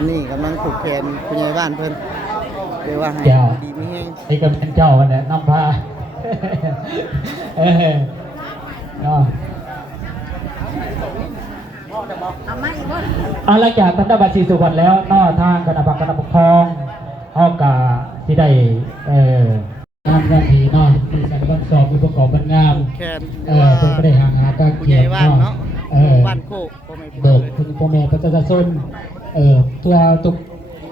อนนี้กำลังถูกแขนผู้ใหญ่บ้านเพิ่นเรียกว่าให้ดีไม่แห้งนี่ก็เป็นเจ้าเนี่ยน้ำพาเนาะเอาหลังจากบรรดาบัตรสีสุวรรณแล้วนอกทางคณะปกครองออกกาที่ได้งานวันที่เนาะมีสันวันสอบมีประกอบบันงามแขนเพิ่นก็ได้ห่างหาการผู้ใหญ่บ้านเนาะบ้านโคกเบิกคุณพ่อแม่ประชาชนตัวทุก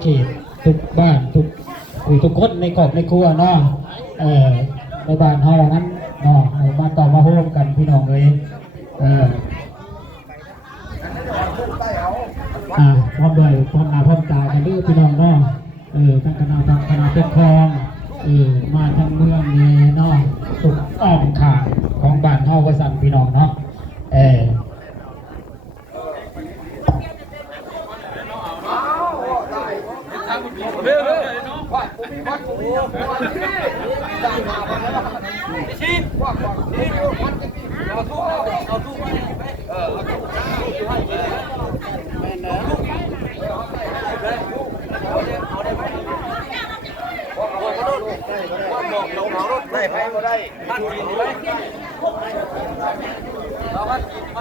เขตทุกบ้านทุกคนในครอบในครัวเนาะในบ้านเฮานั้นเนาะมาต่อมาโฮมกันพี่น้องเลยพร้อมด้วยพร้อมหน้าพร้อมตากันด้วยพี่น้องเนาะทั้งคณะปกครองมาทั้งเมืองนี่เนาะสุดอ้อมขาของบ้านเฮาว่าสั่นพี่น้องเนาะได้ไปก็ได้ท่านกินไหมเราท่านกินไหม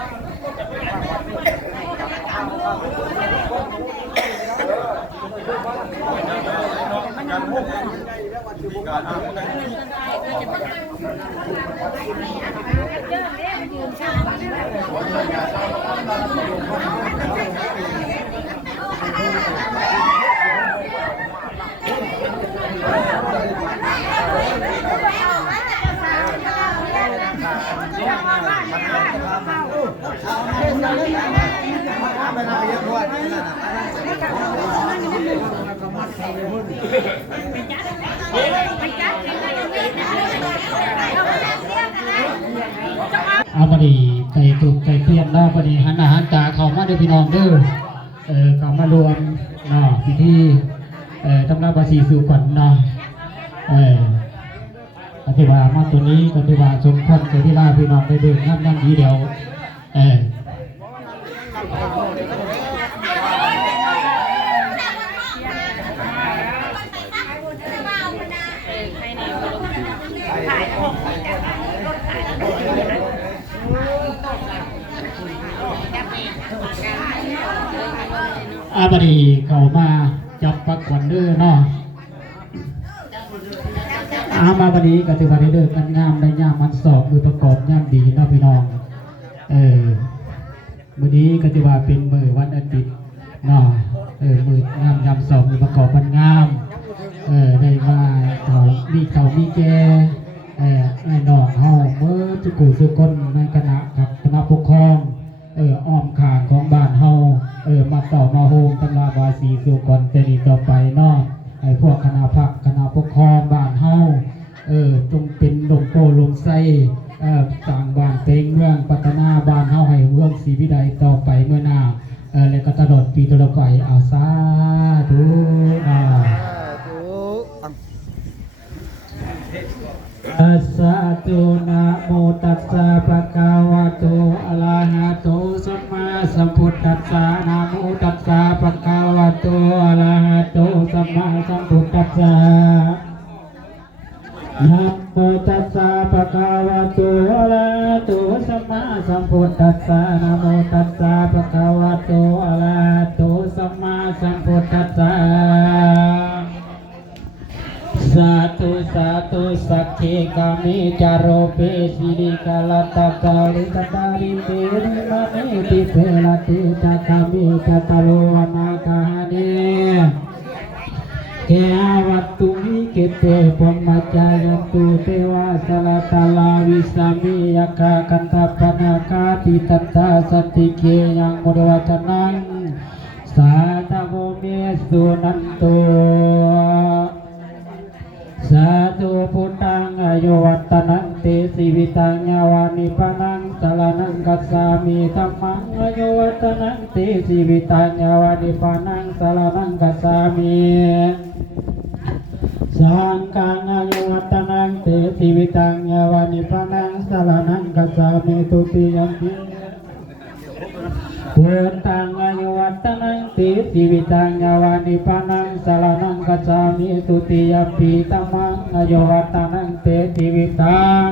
เอาพอดีไก่ตุกไก่เพี้ยนเนาะพอดีหันอาหารตาเข้ามาด้วยพี่น้องเด้อเข้ามารวมเนาะพิธีทำราบาสีสู่ขวัญเนาะอธิบายมาตัวนี้อธิบายสมควรที่ลาพี่น้องได้เดินนั่นดีเดียวอาบดีเข้ามาจับปักขวัญเด้อเนาะมาวันนี้ก็ถือว่าได้เลิกกันงามได้ย่ามมันสอบมือประกอบย่ามดีเนาะพี่น้องวันนี้ก็ถือว่าเป็นมือวันอาทิตย์เนาะมืองามยามสอบมือประกอบมันงามได้มามีแก่ไอ้น้องเฮาเมื่อจุกุสุคนในคณะกับคณะปกครองอ้อมขางของบ้านเฮามาต่อมาโฮมตำราบาสีสุกรจะดีต่อไปเนาะไอ้พวกคณะปกครองบ้านเฮาจงเป็นลมโปลมไส้ต่างบ้านเต็งเมืองพัฒนาบ้านเฮาให้ร่วมศรีวิไลต่อไปเมื่อหน้าและก็ตลอดปีตลอดไปเอาสาธุอัสสะตุนะโมตัสสะภะคะวะโตอะระหะโตสัมมาสัมพุทธัสสะนะโมตัสสะภะคะวะโตอะระหะโตสัมมาสัมพุทธัสสะนะโมตัสสะภะคะวะโตอะระหะโตสัมมาสัมพุทธัสสะนะโมตัสสะภะคะวะโตอะระหะโตสัมมาสัมพุทธัสสะสาธุสักขีกามิจารุเปสิริกาลตะกาลิตตาริเตริมานิติเปลติตะกามิตะตะโลนาคาเนเกวัตตุมิเกเตปมัจจายันตุเทวาสลตาลาวิสามิยกะกันตปนาคาติตัตตาสติเกยังมุดวัจนังสาธโมเมสุนันโตสาธุพุทธังอายุวัตนังเตสิวิตังญาวานิปนังสารนังกัสสามิธัมมังอายุวัตนังเตสิวิตังญาวานิปนังสารนังกัสสามิสังฆังอายุวัตนังเตสิวิตังญาวานิปนังสารนังกัสสามิตุติยัมปิ พุทธังอายุวัตนังติชีวิตังยาวานิปานังสารนังกัจฉามิตุติยมปีตัมมังอายุวัตนังเตชีวิตัง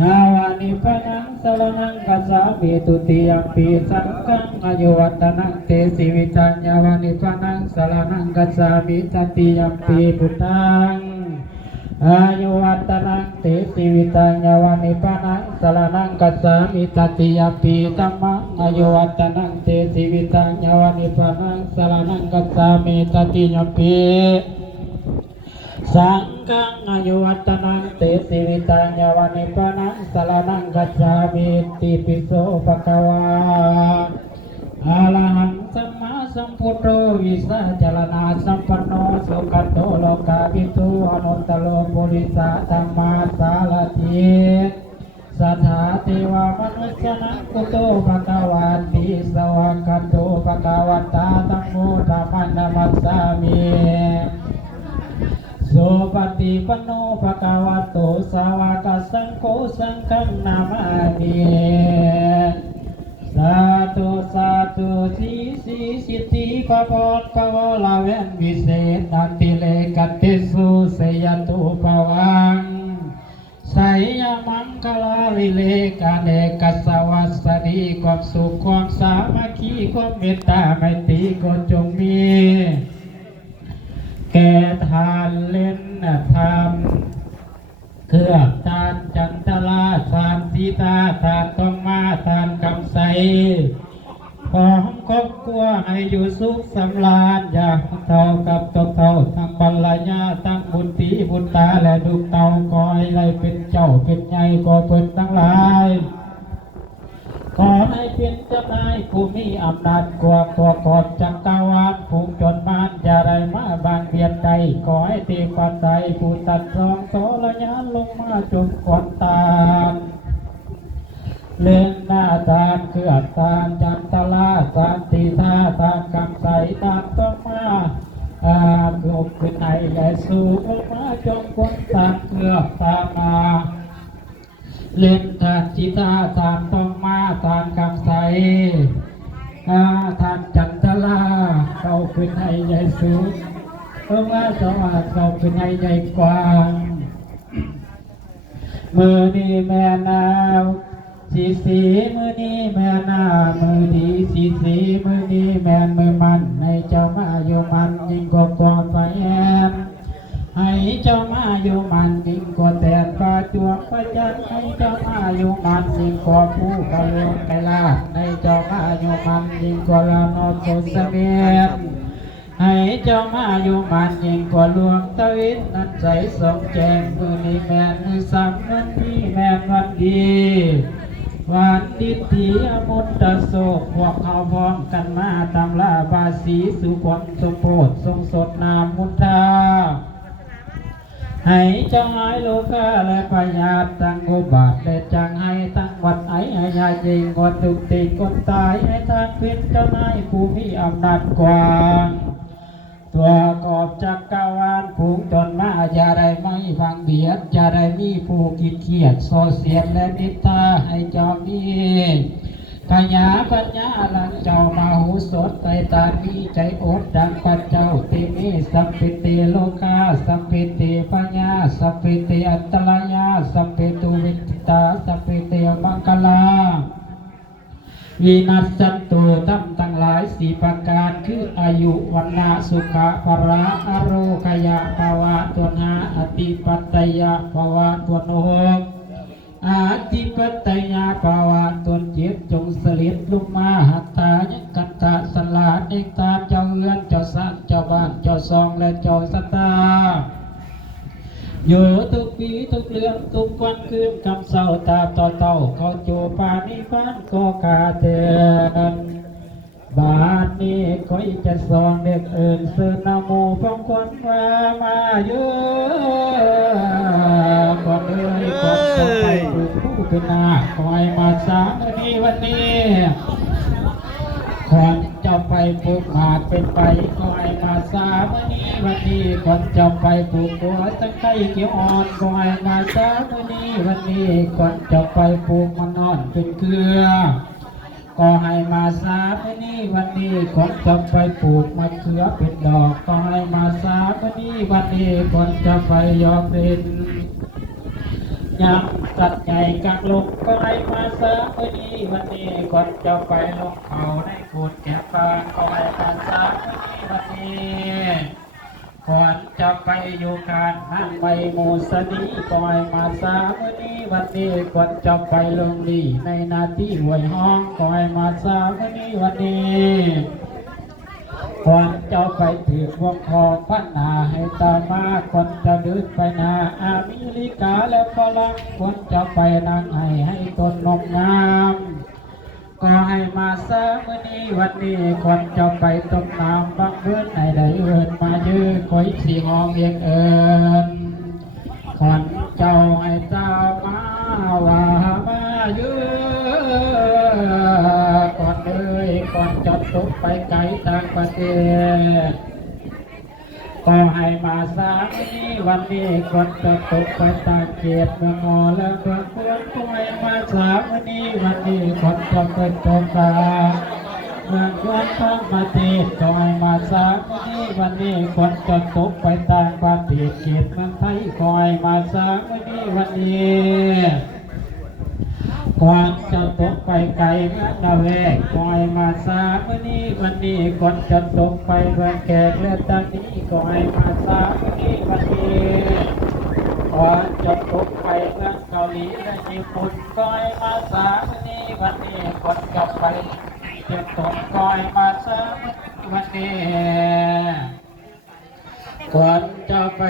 ยาวานิปานังสารนังกัจฉามิตุติยมปีสังฆังอายุวัตนังเตชีวิตังยาวานิปานังสารนังกัจฉามิตติยมปีพุทธังอายุวัตนังเตชีวิตังยาวานิปานังสารนังกัจฉามิตติยมปีตัมมังอายุวัตนังเตชีวิตังยาวานิปานังสารนังกัจฉามิตติยมปีสังฆังอายุวัตนังเตชีวิตังยาวานิปานังสารนังกัจฉามิติปิโสภะคะวาอะระหังสัมมาสัมพุทโธวิสาจารณาสัมปันโนสุขโตโลกาภิตุอนุตตโรปุริสะธัมมาสารถิสัทธาเทวามนุษย์นังกุโตภะคะวาติสวากขาโตภะคะวตาธัมโมธัมมังนามัสสามิโสปฏิปันโนภะคะวะโตสาวกสังโฆสังฆังนามามิสาธุสาธุสีสีสิทธิปะพรปะวะลาเวนวิเศษนันติเลกัตติสุเสยตุปะวังไสยมังคลาวิเลกาเนกัสสวัสดีความสุขความสามัคคีความเมตตาไมตรีก็จงมีแก่ทานเล่นธรรมเครื่องทานจันทราทานสีตาทานทองมาทานกำไสของครอบครัวให้อยู่สุขสำราญอย่าเท่ากับตกเท่าทั้งบรรยาทั้งบุญตีบุญตาและดุจเต่าก็ให้ไรเป็นเจ้าเป็นใหญ่ก็เปิดทั้งหลายขอให้เป็นเจ้านายผู้มีอำนาจกว่าตัวกอดจักรวาลผู้จนมานอย่าได้มาบางเบียดใดขอให้เทพใจผู้ตัดรองโสระยานลงมาจงกดตามเล่นหน้าทานเครื่องทานจันทราทานตีธาทานกำใสทานต้องมาลงขึ้นในและสู่ลงมาจงกดตามเครื่องตามมาเล่นทานจิตาทานต้องมาทานกำใสทานจันทราเข้าขึ้นในใหญ่สูงลงมาสวัสดิ์เข้าขึ้นในใหญ่กว้างมือนี้แม่นาวสีสีมือนี้แม่นามือดีสีสีมือนี้แม่นมือมันในเจ้ามาอยู่มันยิ่งกว่ากองไฟแอมให้เจ้ามาอยู่มันยิ่งกว่าแต่ประจวบประจันให้เจ้ามาอยู่มันยิ่งกว่าผู้กะโลกะลาในเจ้ามาอยู่มันยิ่งกว่าลานอโตสเมียนให้เจ้ามาอยู่มันยิ่งกว่าลวงตะวินนั้นใจสมแจงมือนี้แม่นมือสามวันที่แม่นวันดีวันดิถีอมุตตะโศกพวกเขาพร้อมกันมาตำลาบาสีสุพลสุโพธทรงสดนามมุทาให้เจ้าหายโลกาและพญาตั้งอุบาทและจังให้ตั้งวัดไอ้ให้ยาจริงกดตุกติกดตายให้ทางพิษเจ้านายผู้มีอำนาจกว้างตัวกอบจักรวาลผูกจนมาอย่าได้ไม่ฟังเบียดอย่าได้มีผู้กิดเกียดโซเสียดและนิทาให้เจ้ามีปัญญาหลังเจ้ามาหูสดใจตามีใจอดดังปัจเจ้าติมีสัมปิติโลกาสัมปิติปัญญาสัมปิติอัตตลายาสัมปิตุวิตตาสัมปิติมังคลาวินัสสันตุตั้มตั้งหลายสี่ประการคืออายุวันนาสุขะภระอโรคยะภาวะตัวนาอติปัตตยะภาวะตัวโนกอาติปัตตยะภาวะตัวเจ็บจงสลิดลุมาหัตตายังกันตะสลาดเอกตามเจ้าเอื้อนเจ้าสันเจ้าบ้านเจ้าซองและเจ้าสตาอยู่ทุกปีทุกเรื่องทุกวันคืนคำเศร้าตาต่อเต่าเขาโจปานิพานก็กาเตือนบาทนี้คอยจะสอนเด็กอื่นเสือนโมฟังคนมาเยอะก่อนเลยก่อนจะไปดูผู้ขึ้นหน้าคอยมาสามวันนี้ก่อนจะไปปลูกหมากเป็นไปคอยมาสามวันนี้ก่อนจะไปปลูกบัวตะไคร้เขียวอ่อนคอยมาสามวันนี้ก่อนจะไปปลูกมันนอนเป็นเกลือค ก็ให้มาสาไม่นี้วันนี้ก่อนจะไปปลูกมะเขือเป็นดอกก็ให้มาสาไม่นี้วันนี้ก่อนจะไปยอมเล่นยามสัตว์ใหญ่กลางลงก็ให้มาสาไม่นี้วันนี้ก่อนจะไปลงเขาในโขดแก่ปางก็ให้มาสาไม่นี้วันนี้ก่อนจะไปอยู่การห้างใบโมสนีก็ให้มาสาไม่นี้วันนี้ก่อนจะไปลงดีในนาที่หวยห้องก็ให้มาสาไม่นี้วันนี้ก่อนจะไปถือวงคอพันนาให้ตามาก่อนจะเดินไปนาอเมริกาแล้วฝรั่งก่อนจะไปนางให้ต้นนมงามก็ให้มาสาเมื่อนี้วันนี้ก่อนจะไปต้มน้ำบางเบื้อนไหนได้เอิญมายืนคอยสีหองเอียงเอิญก่อนเจ้าให้ตามาว่ามายืนก่อนเลยก่อนจะตกไปไกลต่างประเทศก็ให้มาสานี้วันนี้ก่อนจะตกไปต่างเขตเมืองงอและเมืองควรก็ให้มาสานี้วันนี้ก่อนจะไปตกไปเมืองควรทั้งประเทศก็ให้มาสานี้วันนี้ก่อนจะตกไปต่างประเทศเขตเมืองไทยก็ให้มาสานี้วันนี้ก่อนจะตกไปไกลเมืองนาเวกก่อยมาสาวันนี้ก่อนจะตกไปเมืองแขกและตอนนี้ก่อยมาสาวันนี้ก่อนจะตกไปเมืองเกาหลีและญี่ปุ่นก่อยมาสาวันนี้ก่อนจะไปเจ็บตกก่อยมาสาวันนี้ก่อนจะไป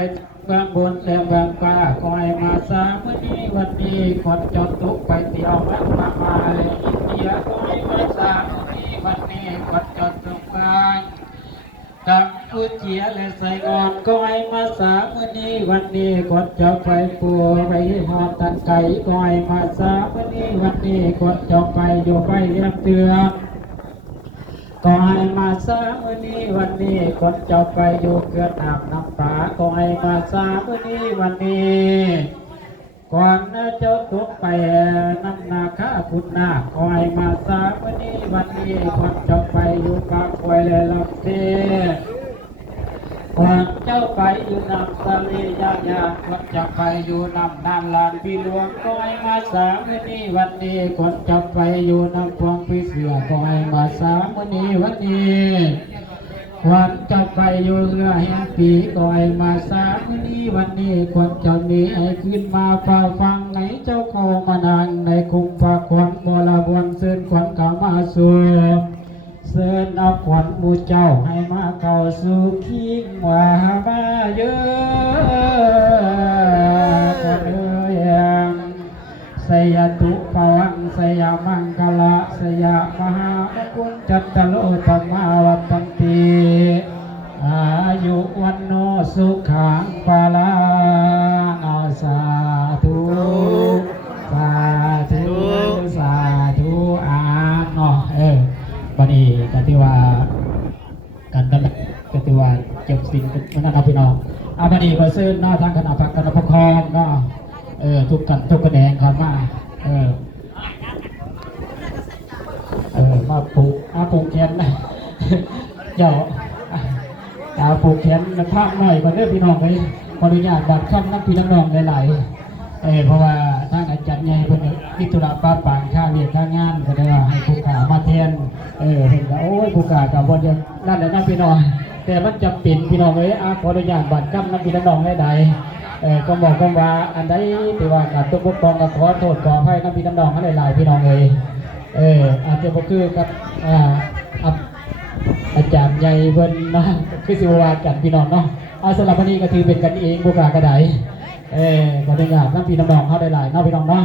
เมืองบนและเมืองป่าก่อยมาสาวันนี้ก่อนจะตกไปเที่ยวเมืองมาเลอินเดียก่อยมาสาวันนี้ก่อนจะตกไปกัมพูเชียและไซงอนก่อยมาสาวันนี้ก่อนจะไปปัวไปหอดตันไก่ก่อยมาสาวันนี้ก่อนจะไปอยู่ไปเรียบเตือนก็ให้มาสาวันนี้ก่อนจะไปอยู่เกิดอาบน้ำป่าก็ให้มาสาวันนี้ก่อนจะตกไปน้ำนาคาพุทนาก็ให้มาสาวันนี้ก่อนจะไปอยู่ปากควยและลำเทก่อนเจ้าไปอยู่นำทะเลยายาก่อนจะไปอยู่นำนานลานปีหลวงก็ให้มาสาวันนี้ก่อนจะไปอยู่นำพวงปีเสือก็ให้มาสาวันนี้ก่อนจะไปอยู่เรือแห่งปีก็ให้มาสาวันนี้ก่อนจะมีให้ขึ้นมาเฝ้าฟังไหนเจ้าเข้ามานั่งในคุมฝากขวัญบรบวนเส้นขวัญเข้ามาสู่เสินเอาขวัญมูเจ้าให้มาเข้าสู่คิงว่ามาเยอะกันเลยสยตุภวังสยามังคละสยามหามกุลจัตตโลธรรมาวัตตันติอายุวันโนสุขังปาลานาสาธุสาธุสาธุอาเนาะบัดนี้กันที่ว่ากันตลอดกันที่ว่าเก็บสิ่งมันนะครับพี่น้องบัดนี้มาซื้อเนาะทางคณะพักคณะปกครองเนาะทุกคะแนนครับมามาปลูกแขนนะเจ้าปลูกแขนภาคหน่อยก่อนเด้อพี่น้องเลยขออนุญาตบัดคำนักพี่น้องหลายๆเพราะว่าทางอาจารย์ใหญ่เพิ่นอิตุระป้าปางข้าเวียดข้างานก็ได้ว่าให้ผู้ขามาแทนเพิ่นก็โอ้ยผู้ขากับบ่ได้นั่นแหละนะพี่น้องแต่มันจะเป็นพี่น้องเลยขออนุญาตบัดคำนักพี่น้องหลายๆก็บอกกันว่าอันใดที่ว่าการตัวปกครองก็ขอโทษขออภัยนักพี่น้องให้หลายๆพี่น้องเลยอาจจะบ่คือกับอาจารย์ใหญ่เพิ่นนะคือสิว่ากันพี่น้องเนาะสำหรับวันนี้ก็ถือเป็นกันเองผู้ขาก็ได้ขออนุญาตนักพี่น้องเขาได้หลายเนาะพี่น้องเนาะ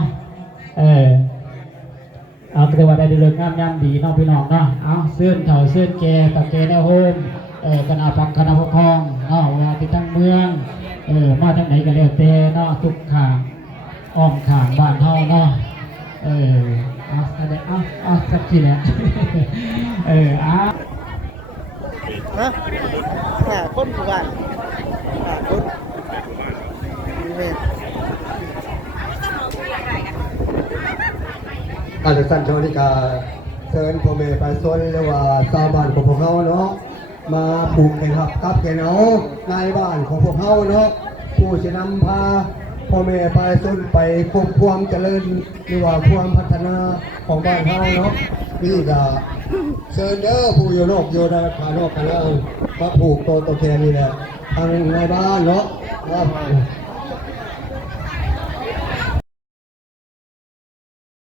ก็ถือว่าได้เรื่องงามยามดีเนาะพี่น้องเนาะเสื้อเถ่าเสื้อแก่ตะแกแนวโฮมคณะพักคณะปกครองเนาะว่าที่ทั้งเมืองมาทางไหนก็แล้วแต่เนาะทุกข้างอ้อมข้างบ้านเฮาเนาะสักทีแหละคนหมู่บ้านคนนี่แม่การจัดสรรชนิกา เชิญพ่อแม่ประชาชนหรือว่าชาวบ้านของพวกเขาเนาะมาผูกแขนครับกับแขนเอานายบ้านของพวกเขาเนาะผู้จะนำพาพ่อแม่ประชาชนไปควบความเจริญหรือว่าความพัฒนาของบ้านเขาเนาะนี่ก็เชิญเด้อผู้อยู่นอกอยู่ในภายนอกกันแล้วมาผูกตัวแขนนี่แหละทางในบ้านเนาะ